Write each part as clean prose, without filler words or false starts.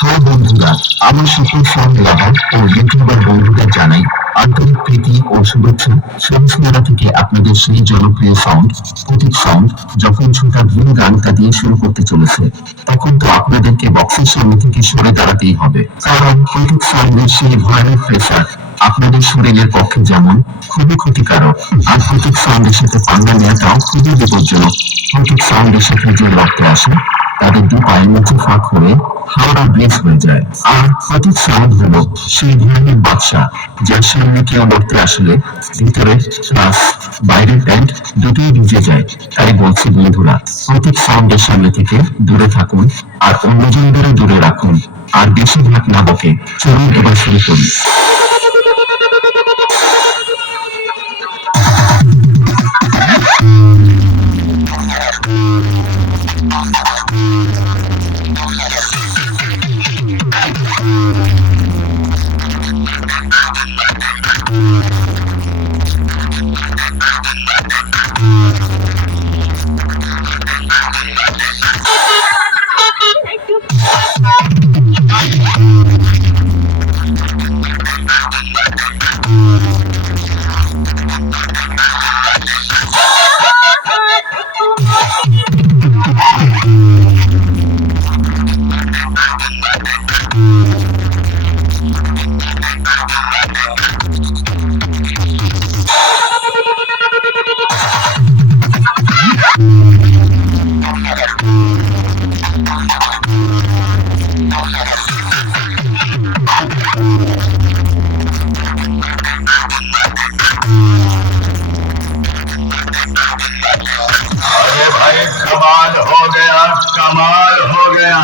হ্যাঁ বন্ধুরা, আমার সকল ফার্ম লাভার ও ইউটিউবার বন্ধুদের জানাই আন্তরিক প্রীতি ও শুভেচ্ছা। সংস্মেরা থেকে আপনাদের সেই জনপ্রিয় সাউন্ড প্রতীক সাউন্ড যখন ছোটা ভিন গানটা দিয়ে শুরু করতে চলেছে, তখন তো আপনাদেরকে বক্সের সামনে থেকে সরে দাঁড়াতেই হবে, কারণ প্রতীক সাউন্ডের সেই ভয়ানক প্রেসার আপনাদের শরীরের পক্ষে যেমন খুবই ক্ষতিকারক, আর প্রতীক সাউন্ডের সাথে পাঙ্গা নেওয়াটাও খুবই বিপজ্জনক। প্রতীক সাউন্ডের সাথে যে রক্ত আসে তাদের দু পায়ের নিচে ফাঁক হয়ে হাওড়া ব্রিজ হয়ে যায়। আর প্রতীক সাউন্ড হলো সেই ভয়ানক বাদশা, যার সামনে কেউ লড়তে আসলে ভিতরে প্লাস বাইরের প্যান্ট দুটোই ভিজে যায়। তাই বলছি বন্ধুরা, প্রতীক সাউন্ডের সামনে থেকে দূরে থাকুন আর অন্যজনদেরও দূরে রাখুন। আর বেশিরভাগ না বকে, চলুন এবার শুরু করি। अरे भाई कमाल हो गया, कमाल हो गया।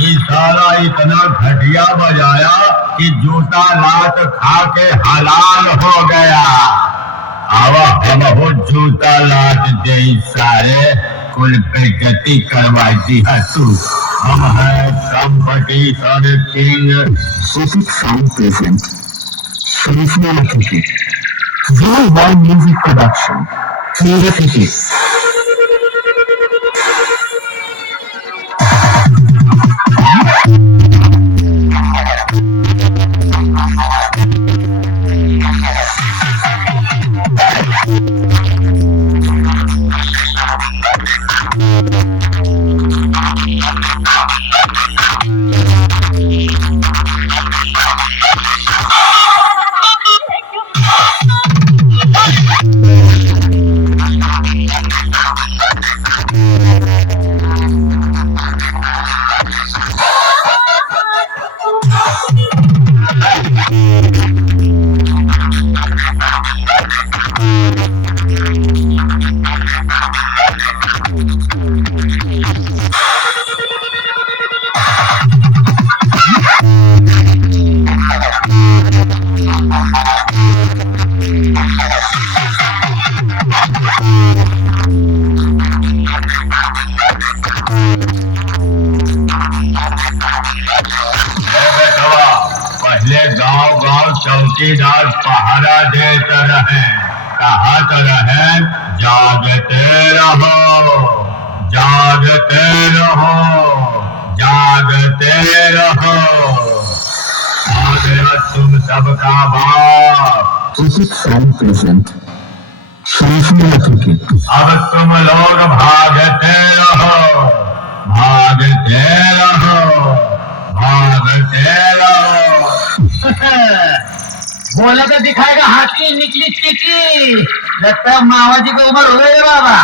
ये सारा इतना घटिया बजाया कि जूता लात खा के हलाल हो गया। आवा हम हो जूता लात दे सारे कुल बेइज्जती करवा दी है तू। हम है कंपटीशन किंग। প্রতীক সাউন্ড প্রেজেন্ট শরীফুল্লাহ থেকে ওয়ার্ল্ড মিউজিক প্রোডাকশন ক্রিয়েট থেকে। पहले गांव गांव चौकीदार पहरा देते रहे, कहत रहे जागते रहो, जागते रहो, जागते रहो। आ गया तुम सबका बाप। প্রতীক সাউন্ড প্রেজেন্ট শরীফুল্লাহ থেকে। अब तुम लोग भागते रहो, भागते रहो, भागते रहो। बोला तो दिखाएगा हाथी निकली चिकी। लगता है मामा जी की उम्र हो गई है बाबा।